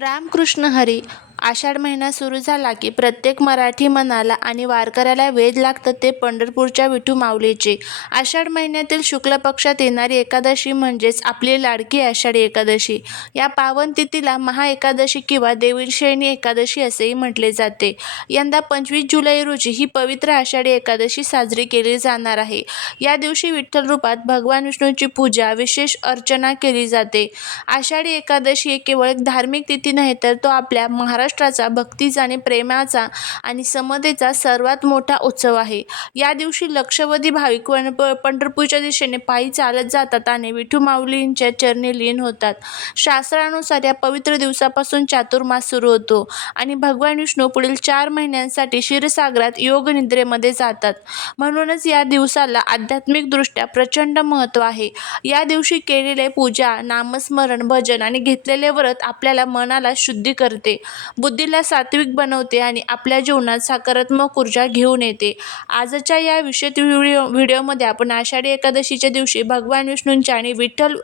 रामकृष्ण हरी. आषाढ महिना सुरू झाला की प्रत्येक मराठी मनाला आणि वारकऱ्याला वेध लागतं ते पंढरपूरच्या विठू माऊलीचे. आषाढ महिन्यातील शुक्ल पक्षात येणारी एकादशी म्हणजेच आपली लाडकी आषाढी एकादशी. या पावन तिथीला महाएकादशी किंवा देवीशयनी एकादशी असेही म्हटले जाते. यंदा 25 जुलै रोजी ही पवित्र आषाढी एकादशी साजरी केली जाणार आहे. या दिवशी विठ्ठल रूपात भगवान विष्णूंची पूजा, विशेष अर्चना केली जाते. आषाढी एकादशी ही केवळ एक धार्मिक तिथी नाही, तर तो आपल्या महाराष्ट्राचा भक्तीचा आणि प्रेमाचा आणि समतेचा सर्वात मोठा उत्सव आहे. या दिवशी लक्षावधी भाविक पंढरपूरच्या दिशेने पायी चालत जातात आणि विठू माऊलींच्या चरणी लीन होतात. शास्त्रानुसार या पवित्र दिवसापासून चातुर्मास सुरू होतो आणि भगवान विष्णू पुढील 4 महिन्यांसाठी क्षीरसागरात योग निद्रेमध्ये जातात. म्हणूनच या दिवसाला आध्यात्मिकदृष्ट्या प्रचंड महत्त्व आहे. या दिवशी केलेले पूजा, नामस्मरण, भजन आणि घेतलेले व्रत आपल्याला मनाला शुद्धी करते, बुद्धीला सात्विक बनवते आणि आपल्या जीवनात सकारात्मक ऊर्जा घेऊन येते. आजच्या या विशेष व्हिडिओमध्ये आपण आषाढी एकादशीच्या दिवशी भगवान विष्णूंची आणि विठ्ठल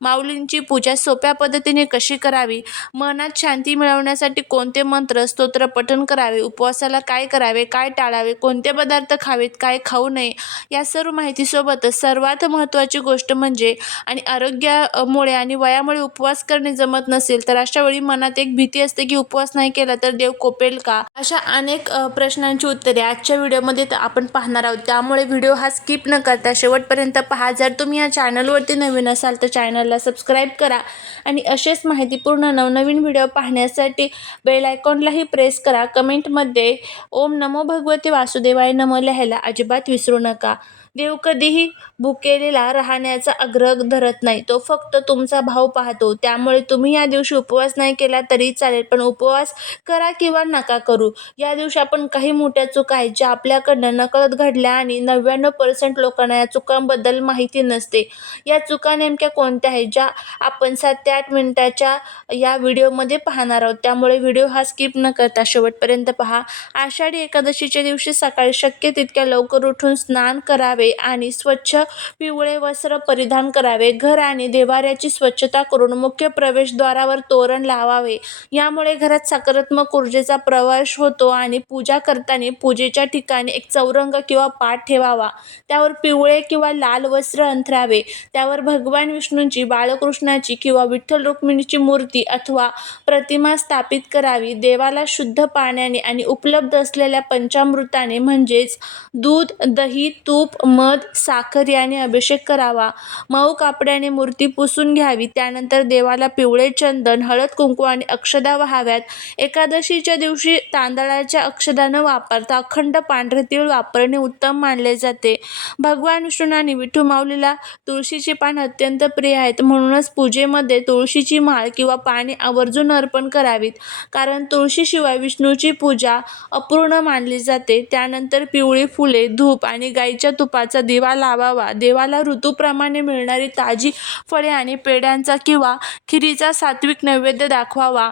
माऊलींची पूजा सोप्या पद्धतीने कशी करावी, मनात शांती मिळवण्यासाठी कोणते मंत्र, स्तोत्र पठण करावे, उपवासाला काय करावे, काय टाळावे, कोणते पदार्थ खावेत, काय खाऊ नये, या सर्व माहितीसोबतच सर्वात महत्त्वाची गोष्ट म्हणजे आणि आरोग्यामुळे आणि वयामुळे उपवास करणे जमत नसेल तर अशा वेळी मनात एक भीती असते की उपवास नाही केला तर देव कोपेल का, अशा अनेक प्रश्नांची उत्तरे आजच्या व्हिडिओमध्ये आपण पाहणार आहोत. त्यामुळे व्हिडिओ हा स्किप न करता शेवटपर्यंत पहा. जर तुम्ही या चॅनलवरती नवीन असाल तर चॅनलला सबस्क्राईब करा आणि असेच माहितीपूर्ण नवनवीन व्हिडिओ पाहण्यासाठी बेल आयकॉनलाही प्रेस करा. कमेंटमध्ये ओम नमो भगवते वासुदेवाय नमः लिहायला अजिबात विसरू नका. देव कधीही भुकेलेला राहण्याचा आग्रह धरत नाही, तो फक्त तुमचा भाव पाहतो. त्यामुळे तुम्ही या दिवशी उपवास नाही केला तरी चालेल, पण उपवास करा किंवा नका करू. या दिवशी आपण काही मोठ्या चुका आहेत ज्या आपल्याकडनं नकळत घडल्या आणि 99% लोकांना या चुकांबद्दल माहिती नसते. या चुका नेमक्या कोणत्या आहेत ज्या आपण 7 ते 8 मिनिटाच्या या व्हिडिओमध्ये पाहणार आहोत. त्यामुळे व्हिडिओ हा स्किप न करता शेवटपर्यंत पहा. आषाढी एकादशीच्या दिवशी सकाळी शक्य तितक्या लवकर उठून स्नान करावे आणि स्वच्छ पिवळे वस्त्र परिधान करावे. घर आणि देव्हाऱ्याची स्वच्छता करून मुख्य प्रवेशद्वारावर तोरण लावावे. यामुळे घरात सकारात्मक ऊर्जेचा प्रवेश होतो आणि पूजा करताना पूजेच्या ठिकाणी एक चौरंग किंवा पाट ठेवावा. त्यावर पिवळे किंवा लाल वस्त्र अंथरावे. त्यावर भगवान विष्णूंची, बाळकृष्णाची किंवा विठ्ठल रुक्मिणीची मूर्ती अथवा प्रतिमा स्थापित करावी. देवाला शुद्ध पाण्याने आणि उपलब्ध असलेल्या पंचामृताने म्हणजेच दूध, दही, तूप, मध, साखर याने अभिषेक करावा. मऊ कापडाने मूर्ती पुसून घ्यावी. त्यानंतर देवाला पिवळे चंदन, हळद, कुंकू आणि अक्षदा वाहाव्यात. एकादशीच्या दिवशी तांदळाच्या अक्षदा न वापरता अखंड पांढरे तीळ वापरणे उत्तम मानले जाते. भगवान विष्णू आणि विठू माऊलीला तुळशीची पान अत्यंत प्रिय आहेत. म्हणूनच पूजेमध्ये तुळशीची माळ किंवा पाने आवर्जून अर्पण करावीत, कारण तुळशीशिवाय विष्णूची पूजा अपूर्ण मानली जाते. त्यानंतर पिवळी फुले, धूप आणि गाईच्या तुपाचा दिवा लावावा. देवाला ऋतूप्रमाणे मिळणारी ताजी फळे आणि पेढ्यांचा किंवा खिरीचा सात्विक नैवेद्य दाखवावा.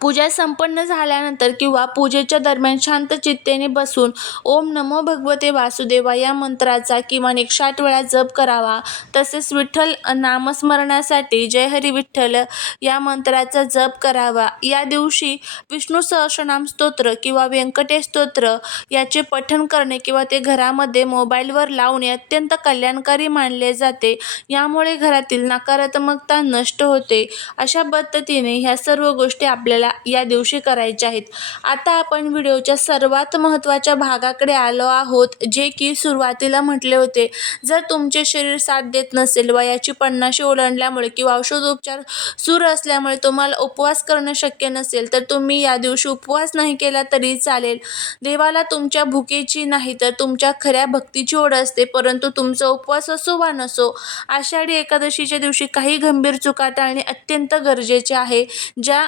पूजा संपन्न झाल्यानंतर किंवा पूजेच्या दरम्यान शांत चित्तेने बसून ओम नमो भगवते वासुदेवाय या मंत्राचा किमान 108 वेळा जप करावा. तसेच विठ्ठल नामस्मरणासाठी जय हरी विठ्ठल या मंत्राचा जप करावा. या दिवशी विष्णू सहस्रनाम स्तोत्र किंवा व्यंकटेश स्तोत्र याचे पठण करणे किंवा ते घरामध्ये मोबाईलवर लावणे अत्यंत कल्याणकारी मानले जाते. यामुळे घरातील नकारात्मकता नष्ट होते. अशा पद्धतीने ह्या सर्व गोष्टी आपल्याला या दिवशी करायचे आहेत. आता आपण व्हिडिओच्या सर्वात महत्त्वाच्या भागाकडे आलो आहोत, जे की सुरुवातीला म्हटले होते. जर तुमचे शरीर साथ देत नसेल, वयाची 50 ओलांडल्यामुळे किंवा औषधोपचार सुरू असल्यामुळे तुम्हाला उपवास करणं शक्य नसेल तर तुम्ही या दिवशी उपवास नाही केला तरी चालेल. देवाला तुमच्या भुकेची नाही तर तुमच्या खऱ्या भक्तीची ओढ असते. परंतु तुमचा उपवास असो वा नसो, आषाढी एकादशीच्या दिवशी काही गंभीर चुका टाळणे अत्यंत गरजेचे आहे, ज्या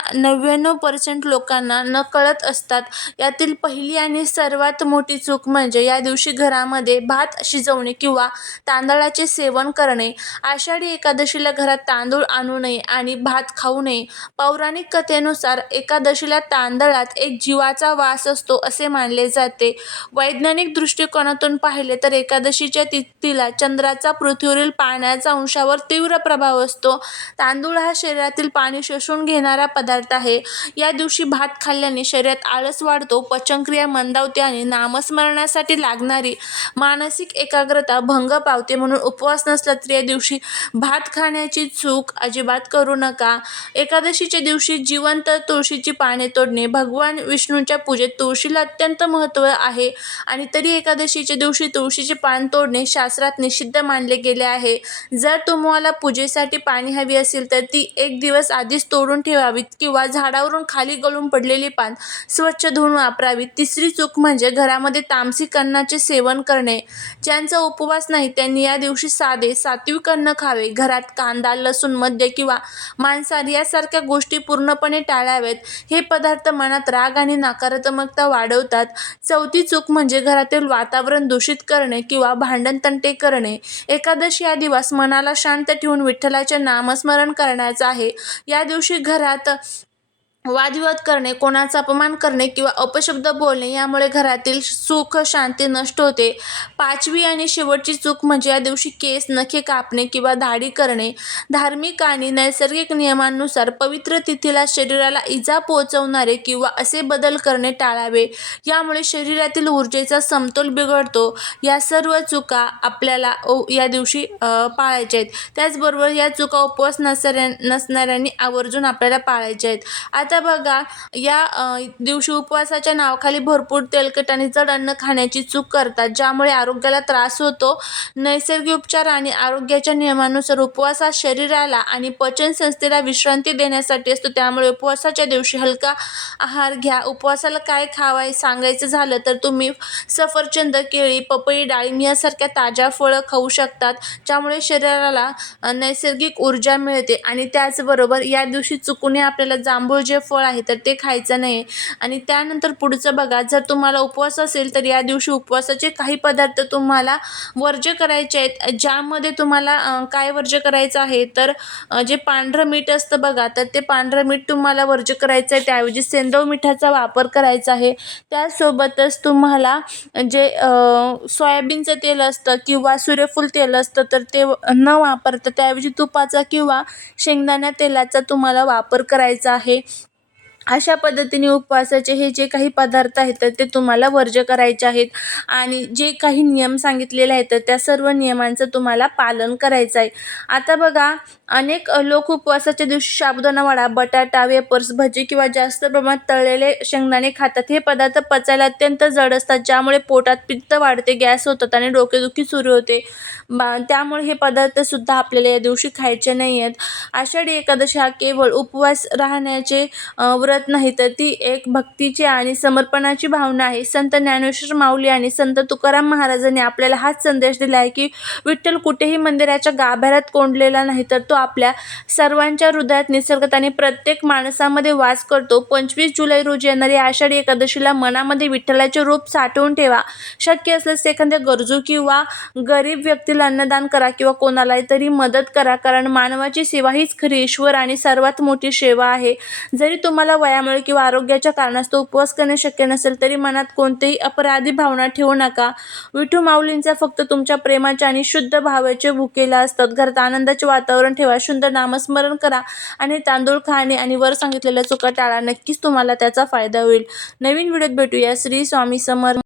99% लोकांना नकळत असतात. यातील पहिली आणि सर्वात मोठी चूक म्हणजे या दिवशी घरामध्ये भात शिजवणे किंवा तांदळाचे सेवन करणे. आषाढी एकादशीला घरात तांदूळ आणू नये आणि भात खाऊ नये. पौराणिक कथेनुसार एकादशीला तांदळात एक जीवाचा वास असतो असे मानले जाते. वैज्ञानिक दृष्टिकोनातून पाहिले तर एकादशीच्या तिथीला चंद्राचा पृथ्वीवरील पाण्याचा अंशावर तीव्र प्रभाव असतो. तांदूळ हा शरीरातील पाणी शोषून घेणारा पदार्थ आहे. या दिवशी भात खाल्ल्याने शरीरात आळस वाढतो, पचनक्रिया मंदावते आणि नामस्मरणासाठी लागणारी मानसिक एकाग्रता भंग पावते. म्हणून उपवास नसला तर या दिवशी भात खाण्याची चूक अजिबात करू नका. एकादशीच्या दिवशी जिवंत तुळशीची पाने तोडणे. भगवान विष्णूंच्या पूजेत तुळशीला अत्यंत महत्त्व आहे आणि तरी एकादशीच्या दिवशी तुळशीचे पान तोडणे शास्त्रात निषिद्ध मानले गेले आहे. जर तुम्हाला पूजेसाठी पाने हवी असेल तर ती एक दिवस आधीच तोडून ठेवावीत किंवा झाडावरून खाली गळून पडलेली पान स्वच्छ धुवून वापरावीत. तिसरी चूक म्हणजे घरामध्ये तामसिक अन्नाचे सेवन करणे. ज्यांचा उपवास नाही त्यांनी या दिवशी साधे सात्विक अन्न खावे. घरात कांदा, लसूण, मद्य किंवा मांसाहार यासारख्या गोष्टी पूर्णपणे टाळाव्यात. हे पदार्थ मनात राग आणि नकारात्मकता वाढवतात. चौथी चूक म्हणजे घरातील वातावरण दूषित करणे किंवा भांडणतंटे करणे. एकादशी हा दिवस मनाला शांत ठेवून विठ्ठलाचे नामस्मरण करण्याचा आहे. या दिवशी घरात वादविवाद करणे, कोणाचा अपमान करणे किंवा अपशब्द बोलणे यामुळे घरातील सुख शांती नष्ट होते. पाचवी आणि शेवटची चूक म्हणजे या दिवशी केस, नखे कापणे किंवा दाढी करणे. धार्मिक आणि नैसर्गिक नियमांनुसार पवित्र तिथीला शरीराला इजा पोहोचवणारे किंवा असे बदल करणे टाळावे. यामुळे शरीरातील ऊर्जेचा समतोल बिघडतो. या सर्व चुका आपल्याला या दिवशी पाळायच्या आहेत. त्याचबरोबर या चुका उपवास नसणाऱ्यांनी आवर्जून आपल्याला पाळायच्या आहेत. आता बघा, या दिवशी उपवासाच्या नावाखाली भरपूर तेलकट आणि जड अन्न खाण्याची चूक करतात, ज्यामुळे आरोग्याला त्रास होतो. नैसर्गिक उपचार आणि आरोग्याच्या नियमानुसार उपवास हा शरीराला आणि पचनसंस्थेला विश्रांती देण्यासाठी असतो. त्यामुळे उपवासाच्या दिवशी हलका आहार घ्या. उपवासाला काय खावाय सांगायचं झालं तर तुम्ही सफरचंद, केळी, पपई, डाळिंब यासारख्या ताज्या फळं खाऊ शकतात, ज्यामुळे शरीराला नैसर्गिक ऊर्जा मिळते. आणि त्याचबरोबर या दिवशी चुकून आपल्याला जांभूळ जे फळ आहे तर ते खायचं नाही. आणि त्यानंतर पुढचं बघा, जर तुम्हाला उपवास असेल तर या दिवशी उपवासाचे काही पदार्थ तुम्हाला वर्ज्य करायचे आहेत. ज्यामध्ये तुम्हाला काय वर्ज्य करायचं आहे तर जे पांढरं मीठ असतं बघा, तर ते पांढरं मीठ तुम्हाला वर्ज्य करायचं आहे. त्याऐवजी सेंधव मिठाचा वापर करायचा आहे. त्यासोबतच तुम्हाला जे सोयाबीनचं तेल असतं किंवा सूर्यफूल तेल असतं तर ते न वापरता त्याऐवजी तुपाचा किंवा शेंगदाणा तेलाचा तुम्हाला वापर करायचा आहे. अशा पद्धतीने उपवासाचे हे जे काही पदार्थ आहेत तर ते तुम्हाला वर्ज्य करायचे आहेत. आणि जे काही नियम सांगितलेले आहेत तर त्या सर्व नियमांचं तुम्हाला पालन करायचं आहे. आता बघा, अनेक लोक उपवासाच्या दिवशी साबुदाणा वडा, बटाटा, वेपर्स, भजी किंवा जास्त प्रमाणात तळलेले शेंगदाणे खातात. हे पदार्थ पचायला अत्यंत जड असतात, ज्यामुळे पोटात पित्त वाढते, गॅस होतात आणि डोकेदुखी सुरू होते. त्यामुळे हे पदार्थसुद्धा आपल्याला या दिवशी खायचे नाही आहेत. आषाढी एकादशी हा केवळ उपवास राहण्याचे व्रत नाही तर ती एक भक्तीची आणि समर्पणाची भावना आहे. संत ज्ञानेश्वर माऊली आणि संत तुकाराम महाराजांनी आपल्याला हाच संदेश दिला आहे की विठ्ठल कुठेही मंदिराच्या गाभाऱ्यात कोंडलेला नाही, तर तो आपल्या सर्वांच्या हृदयात निसर्गात आणि प्रत्येक माणसामध्ये वास करतो. 25 जुलै रोजी येणारी आषाढी एकादशीला मनामध्ये विठ्ठलाचे रूप साठवून ठेवा. शक्य असल्यास एखाद्या गरजू किंवा गरीब व्यक्तीला अन्नदान करा किंवा कोणाला तरी मदत करा, कारण मानवाची सेवा हीच खरी ईश्वर आणि सर्वात मोठी सेवा आहे. जरी तुम्हाला वयामुळे किंवा आरोग्याच्या कारणास्तव उपवास करणे शक्य नसेल तरी मनात कोणतीही अपराधी भावना ठेवू नका. विठू माऊलींचा फक्त तुमच्या प्रेमाच्या आणि शुद्ध भावाचे भुकेला असतात. घरात आनंदाचे वातावरण ठेवा, शुद्ध नामस्मरण करा आणि तांदूळ खाणे आणि वर सांगितलेल्या चुका टाळा. नक्कीच तुम्हाला त्याचा फायदा होईल. नवीन व्हिडिओत भेटूया. श्री स्वामी समर्थ.